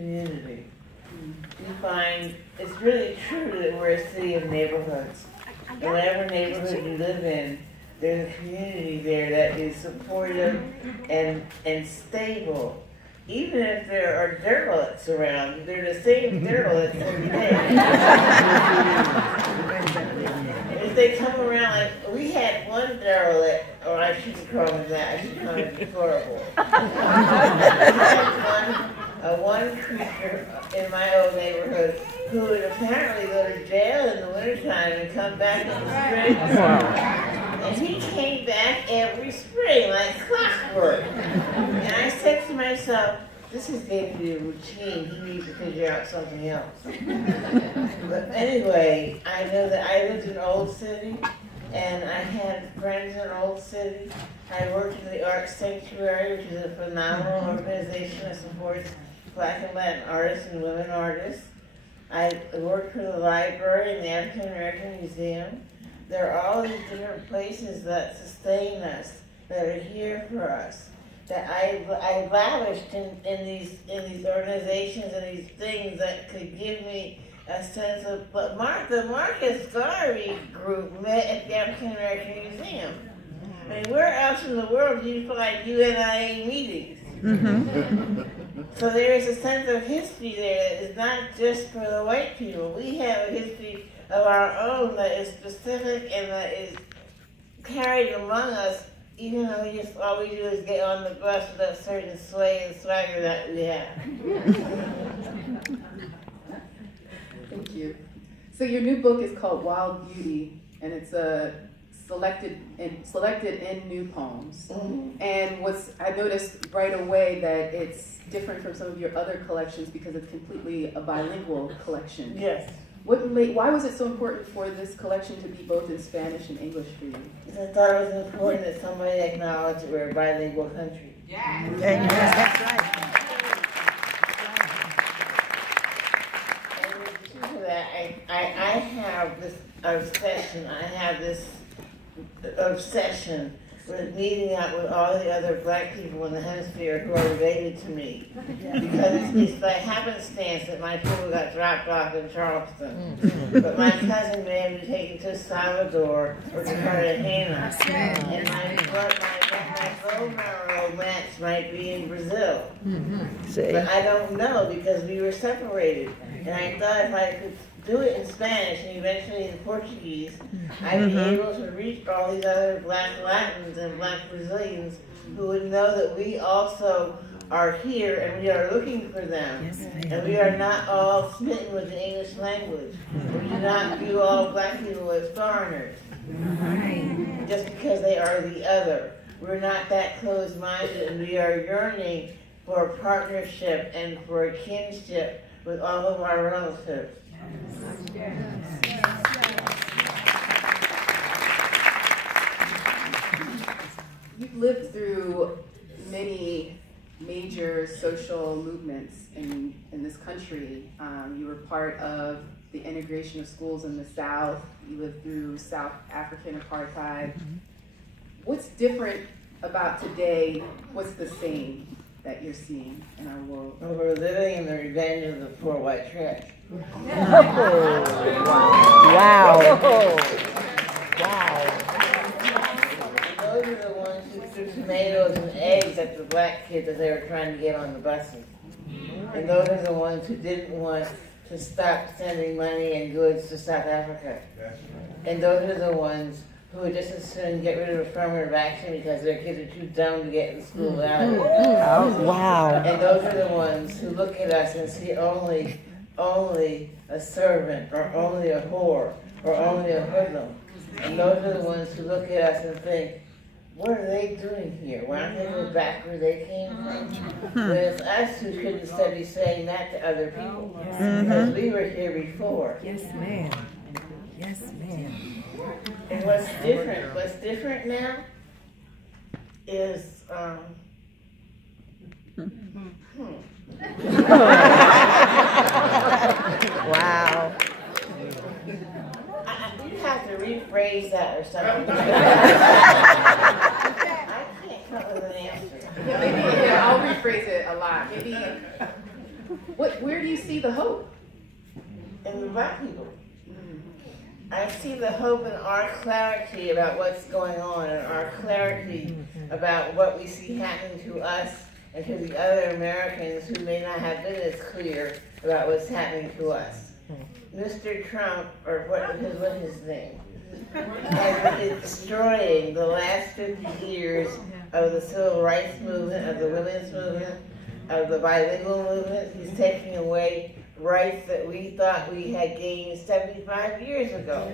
community. We find it's really true that we're a city of neighborhoods. And whatever neighborhood you live in, there's a community there that is supportive and stable. Even if there are derelicts around, they're the same derelicts every day. If they come around, like, we had one derelict, or I shouldn't call him that, I should call him deplorable. We had one creature in my old neighborhood who would apparently go to jail in the wintertime and come back in the spring. And he came back every spring like clockwork. And I said to myself, this is going to be a routine. He needs to figure out something else. But anyway, I know that I lived in Old City, and I had friends in Old City. I worked in the Art Sanctuary, which is a phenomenal organization that supports Black and Latin artists and women artists. I worked for the library and the African American Museum. There are all these different places that sustain us, that are here for us, that I lavished in these organizations and these things that could give me a sense of. But the Marcus Garvey group met at the African American Museum. I mean, where else in the world do you find UNIA meetings? Mm-hmm. So there is a sense of history there that is not just for the white people. We have a history of our own that is specific and that is carried among us, even though all we do is get on the bus with that certain sway and swagger that we have. Thank you. So your new book is called Wild Beauty, and it's selected in new poems. Mm-hmm. And I noticed right away that it's different from some of your other collections because it's completely a bilingual collection. Yes. Why was it so important for this collection to be both in Spanish and English for you? Because I thought it was important that somebody acknowledged that we're a bilingual country. Yes. Yes, that's right. And in addition to that, I have this obsession with meeting up with all the other black people in the hemisphere who are related to me. Because it's by happenstance that my people got dropped off in Charleston. But my cousin may have been taken to Salvador or to Cartagena. And my bone marrow match might be in Brazil. But I don't know because we were separated. And I thought if I could do it in Spanish and eventually in Portuguese, I'd be able to reach all these other black Latins and black Brazilians who would know that we also are here and we are looking for them. Yes, and we are not all smitten with the English language. We do not view all black people as foreigners. Just because they are the other. We're not that closed-minded, and we are yearning for partnership and for a kinship with all of our relatives. You've lived through many major social movements in this country. You were part of the integration of schools in the South. You lived through South African apartheid. What's different about today? What's the same that you're seeing in our world? Well, we're living in the revenge of the poor white trash. Wow. Those are the ones who threw tomatoes and eggs at the black kids as they were trying to get on the buses. And those are the ones who didn't want to stop sending money and goods to South Africa. And those are the ones who would just as soon get rid of affirmative action because their kids are too dumb to get in school without it. Oh, wow. And those are the ones who look at us and see only a servant, or only a whore, or only a hoodlum. And those are the ones who look at us and think, what are they doing here? Why don't they go back where they came from? But it's us who shouldn't instead be saying that to other people. Because we were here before. Yes, ma'am. Yes, ma'am. And what's different now is, Wow. You have to rephrase that or something. I can't come up with an answer. Yeah, I'll rephrase it a lot. Maybe Where do you see the hope? In the black people. I see the hope in our clarity about what's going on, and our clarity about what we see happening to us and to the other Americans who may not have been as clear about what's happening to us. Mr. Trump, or what his name, is destroying the last 50 years of the civil rights movement, of the women's movement, of the bilingual movement. He's taking away rights that we thought we had gained 75 years ago.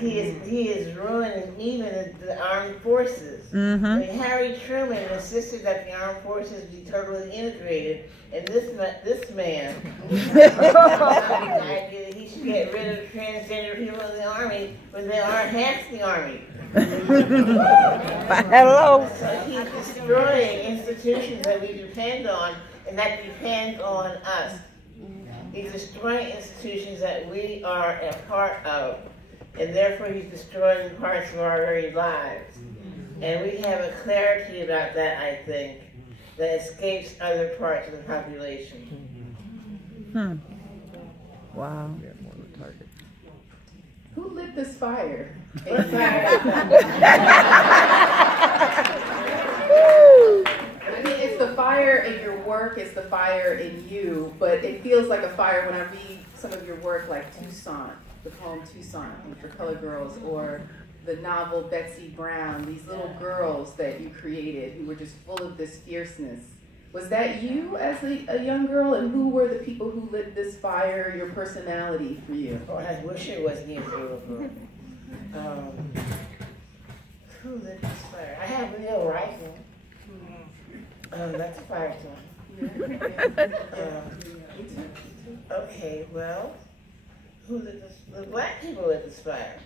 He is ruining even the armed forces. I mean, Harry Truman insisted that the armed forces be totally integrated, and this man idea he should get rid of transgender people in the army when they are half the army. Hello. So he's destroying institutions that we depend on and that depend on us. He's destroying institutions that we are a part of, and therefore he's destroying parts of our very lives. And we have a clarity about that, I think, that escapes other parts of the population. Wow. Who lit this fire? I mean, it's the fire in your work, it's the fire in you, but it feels like a fire when I read some of your work, like Tucson, the poem Tucson for Colored Girls, or the novel Betsy Brown, these little girls that you created who were just full of this fierceness. Was that you as a young girl, and who were the people who lit this fire, your personality for you? Oh, I wish it was me as a little girl. Who lit this fire? I have a little rifle. That's a fire time. Okay, well, who lit this? The black people lit this fire.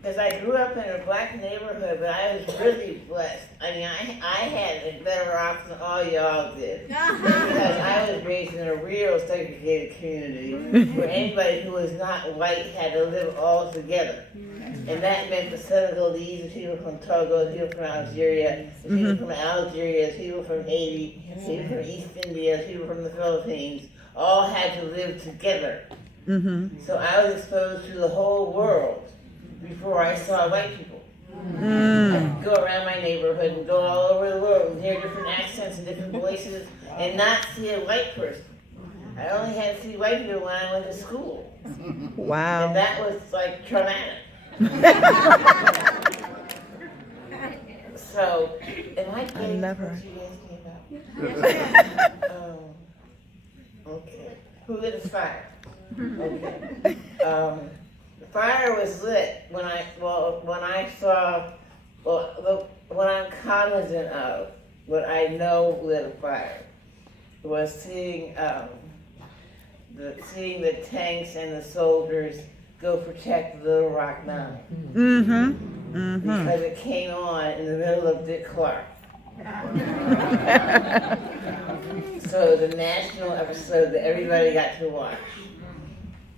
Because I grew up in a black neighborhood, but I was really blessed. I mean, I had it better off than all y'all did. Because I was raised in a real segregated community where anybody who was not white had to live all together. And that meant the Senegalese, the people from Togo, the people from Algeria, the people from Algeria, the people from Haiti, the people from East India, the people from the Philippines, all had to live together. So I was exposed to the whole world before I saw white people. I could go around my neighborhood and go all over the world and hear different accents and different voices and not see a white person. I only had to see white people when I went to school. Wow. And that was like traumatic. So, am I getting what you asked me about? Okay. Who lit the fire? Okay. The fire was lit when I'm cognizant of what I know lit a fire was seeing the tanks and the soldiers go protect the Little Rock Nine. Because it came on in the middle of Dick Clark. So the national episode that everybody got to watch.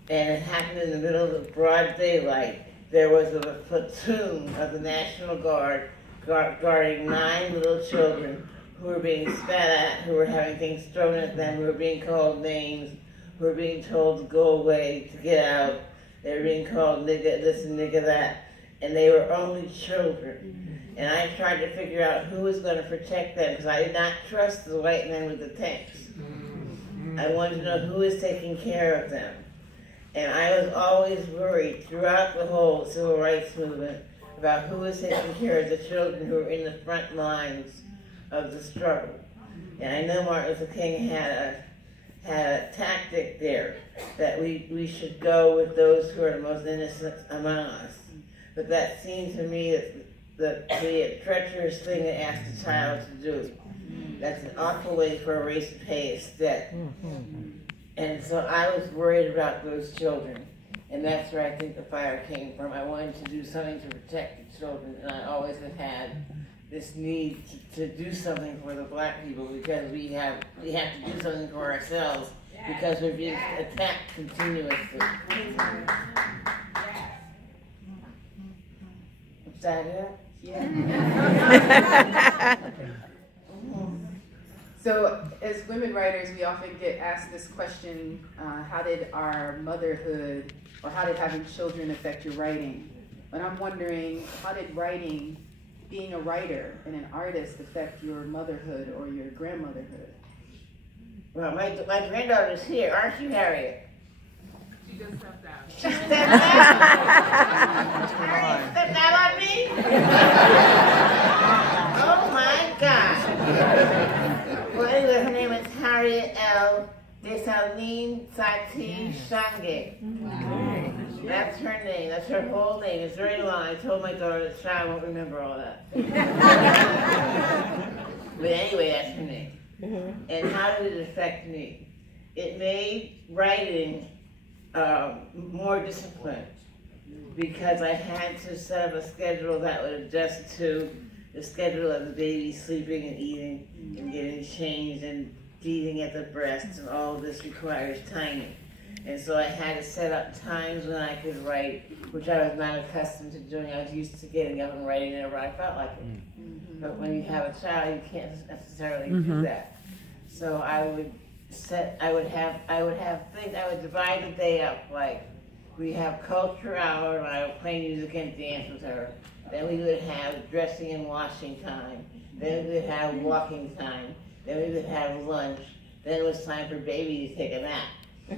And it happened in the middle of the broad daylight. There was a platoon of the National Guard guarding 9 little children who were being spat at, who were having things thrown at them, who were being called names, who were being told to go away, to get out. They were being called nigga this and nigga that. And they were only children. And I tried to figure out who was going to protect them, because I did not trust the white men with the tanks. I wanted to know who was taking care of them. And I was always worried throughout the whole civil rights movement about who was taking care of the children who were in the front lines of the struggle. And I know Martin Luther King had a tactic there, that we should go with those who are the most innocent among us. But that seemed to me that be a treacherous thing to ask a child to do. That's an awful way for a race to pay its debt. And so I was worried about those children. And that's where I think the fire came from. I wanted to do something to protect the children, and I always have had this need to do something for the black people, because we have to do something for ourselves, because we're being attacked continuously. Is that it? Yeah. So as women writers, we often get asked this question, how did our motherhood, or how did having children affect your writing? And I'm wondering, how did writing, being a writer and an artist, affect your motherhood or your grandmotherhood? Well, my granddaughter's here, aren't you, Harriet? She just stepped out. She stepped out? Harriet stepped out on me? Oh my God. Well, anyway, her name is Harriet L. Ntozake Shange. That's her name. That's her whole name. It's very long. I told my daughter that I won't remember all that. But anyway, that's her name. And how did it affect me? It made writing more disciplined because I had to set up a schedule that would adjust to the schedule of the baby sleeping and eating and getting changed and feeding at the breast, and all of this requires timing. And so I had to set up times when I could write, which I was not accustomed to doing. I was used to getting up and writing whenever I felt like it. But when you have a child, you can't necessarily do that. So I would divide the day up, like we have culture hour, and I would play music and dance with her. Then we would have dressing and washing time. Then we would have walking time. Then we would have lunch. Then it was time for baby to take a nap.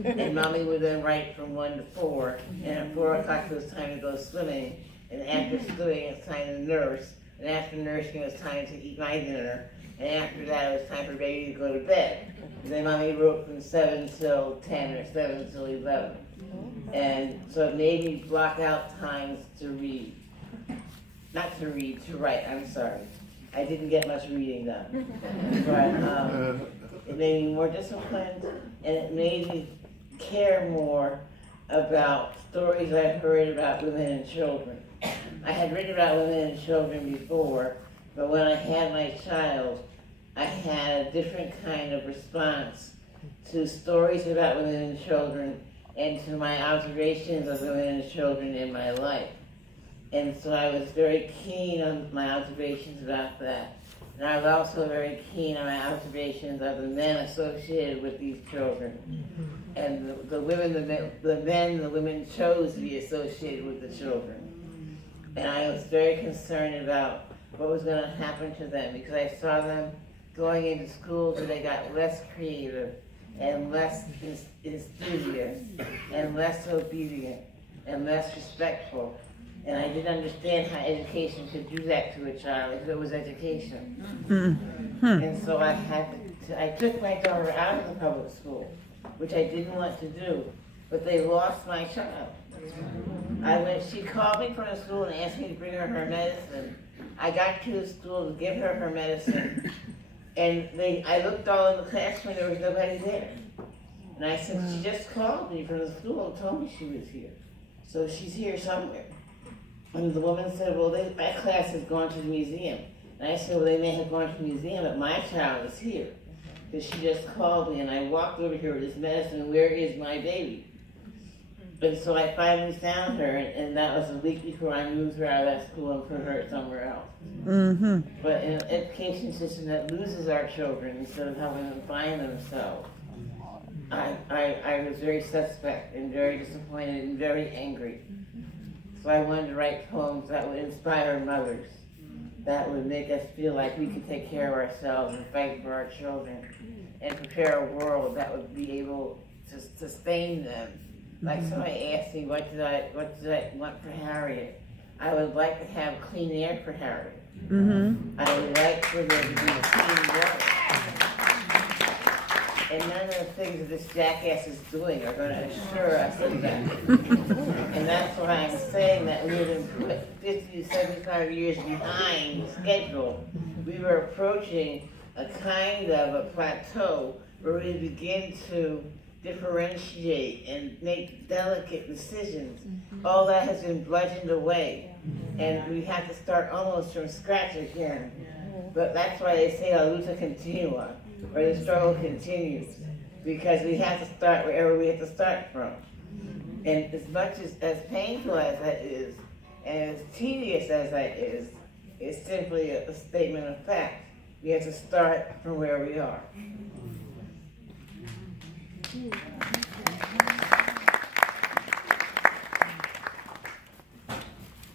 And mommy would then write from 1 to 4. And at 4 o'clock it was time to go swimming. And after swimming it was time to nurse. And after nursing it was time to eat my dinner. And after that it was time for baby to go to bed. And then mommy wrote from 7 till 10 or 7 till 11. And so it made me block out times to read. Not to read, to write, I'm sorry. I didn't get much reading done. But it made me more disciplined, and it made me care more about stories I heard about women and children. I had written about women and children before, but when I had my child, I had a different kind of response to stories about women and children and to my observations of women and children in my life. And so I was very keen on my observations about that. And I was also very keen on my observations of the men associated with these children. And the men and the women chose to be associated with the children. And I was very concerned about what was going to happen to them because I saw them going into schools where they got less creative and less enthusiastic and less obedient and less respectful. And I didn't understand how education could do that to a child if it was education. And so I took my daughter out of the public school, which I didn't want to do, but they lost my child. She called me from the school and asked me to bring her medicine. I got to the school to give her medicine, and I looked all in the classroom, there was nobody there. And I said, she just called me from the school and told me she was here. So she's here somewhere. And the woman said, well, that class has gone to the museum. And I said, well, they may have gone to the museum, but my child is here. Because she just called me, and I walked over here with this medicine, where is my baby? And so I finally found her, and that was a week before I moved her out of that school and put her somewhere else. But in an education system that loses our children instead of helping them find themselves, I was very suspect and very disappointed and very angry. So I wanted to write poems that would inspire mothers, that would make us feel like we could take care of ourselves and fight for our children, and prepare a world that would be able to sustain them. Like somebody asked me, what did I want for Harriet? I would like to have clean air for Harriet. I would like for there to be clean water. And none of the things that this jackass is doing are going to assure us of that. And that's why I'm saying that we have been 50 to 75 years behind schedule. We were approaching a kind of a plateau where we begin to differentiate and make delicate decisions. All that has been bludgeoned away. And we have to start almost from scratch again. But that's why they say la lucha continua, or the struggle continues, because we have to start wherever we have to start from. And as much as painful as that is, and as tedious as that is, it's simply a statement of fact. We have to start from where we are.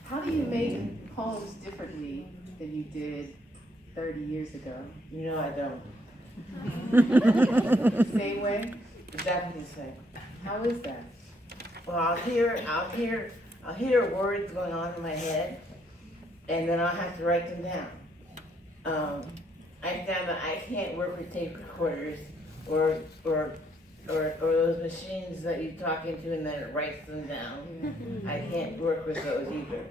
How do you make poems differently than you did 30 years ago? You know I don't. Same way? Exactly the same. How is that? Well, I'll hear words going on in my head, and then I'll have to write them down. I found that I can't work with tape recorders or those machines that you talk into and then it writes them down. I can't work with those either.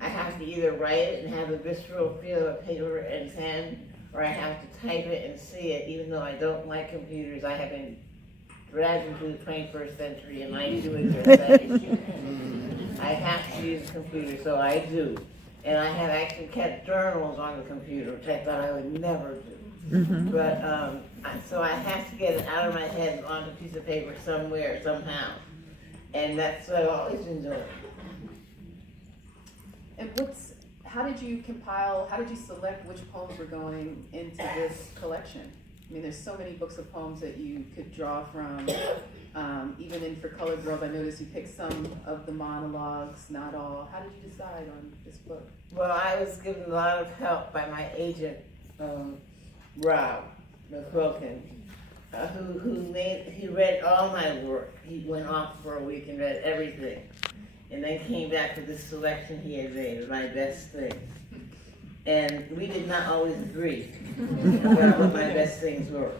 I have to either write it and have the visceral feel of paper and pen, or I have to type it and see it. Even though I don't like computers, I have been dragged into the 21st century and I do address that issue. I have to use a computer, so I do. And I have actually kept journals on the computer, which I thought I would never do. But, so I have to get it out of my head and onto a piece of paper somewhere, somehow. And that's what I've always been doing. And how did you select which poems were going into this collection? I mean, there's so many books of poems that you could draw from. Even in For Colored Girls, I noticed you picked some of the monologues, not all. How did you decide on this book? Well, I was given a lot of help by my agent, Rob McQuilkin, he read all my work. He went off for a week and read everything, and then came back with this selection he had made of my best things. And we did not always agree about what my best things were.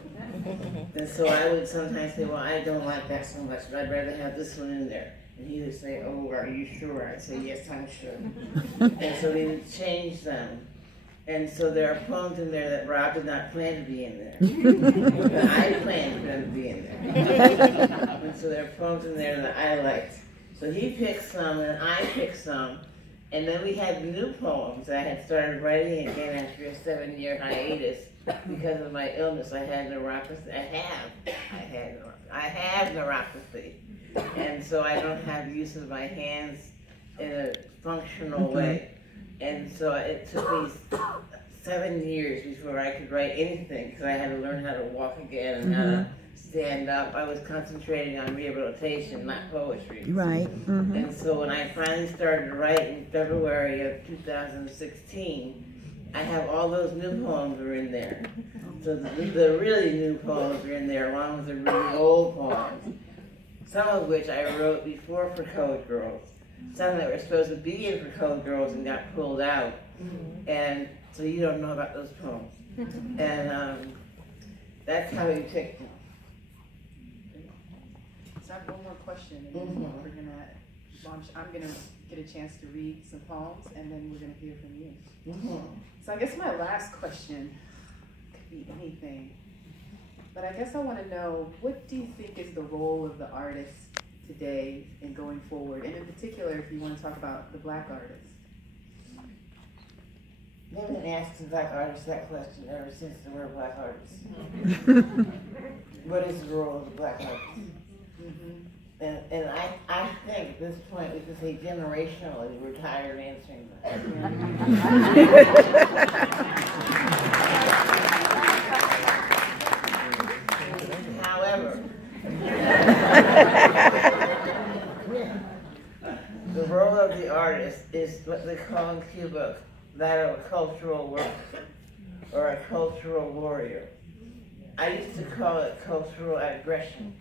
And so I would sometimes say, well, I don't like that so much, but I'd rather have this one in there. And he would say, oh, are you sure? I'd say, yes, I'm sure. And so we would change them. And so there are poems in there that Rob did not plan to be in there. But I planned for them to be in there. And so there are poems in there that I liked. So he picked some and I picked some. And then we had new poems that I had started writing again after a 7-year hiatus because of my illness. I had neuropathy. I have neuropathy. And so I don't have use of my hands in a functional way. And so it took me 7 years before I could write anything because I had to learn how to walk again and how to stand up. I was concentrating on rehabilitation, not poetry. Right. And so when I finally started to write in February of 2016, I have all those new poems are in there. So the really new poems are in there along with the really old poems, some of which I wrote before For Colored Girls. Some that were supposed to be in For Colored Girls and got pulled out. And so you don't know about those poems. And that's how we picked them. So I have one more question, and then we're gonna launch. I'm gonna get a chance to read some poems, and then we're gonna hear from you. So I guess my last question could be anything, but I guess I want to know, what do you think is the role of the artist today and going forward, and in particular, if you want to talk about the Black artists? They haven't asked the Black artists that question ever since there were Black artists. What is the role of the Black artist? And I think at this point we can say generationally we're tired of answering that. However, the role of the artist is what they call in Cuba that of a cultural worker or a cultural warrior. I used to call it cultural aggression.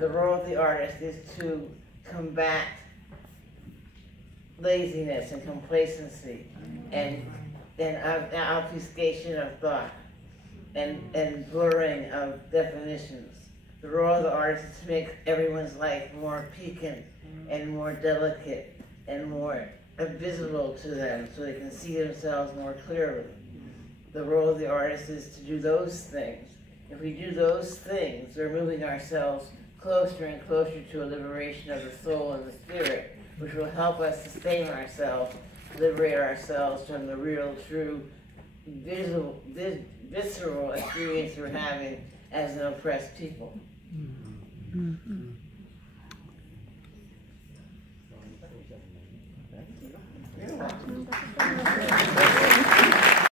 The role of the artist is to combat laziness and complacency and obfuscation of thought and blurring of definitions. The role of the artist is to make everyone's life more piquant and more delicate and more visible to them so they can see themselves more clearly. The role of the artist is to do those things. If we do those things, we're moving ourselves closer and closer to a liberation of the soul and the spirit, which will help us sustain ourselves, liberate ourselves from the real, true, visceral experience we're having as an oppressed people. You're welcome.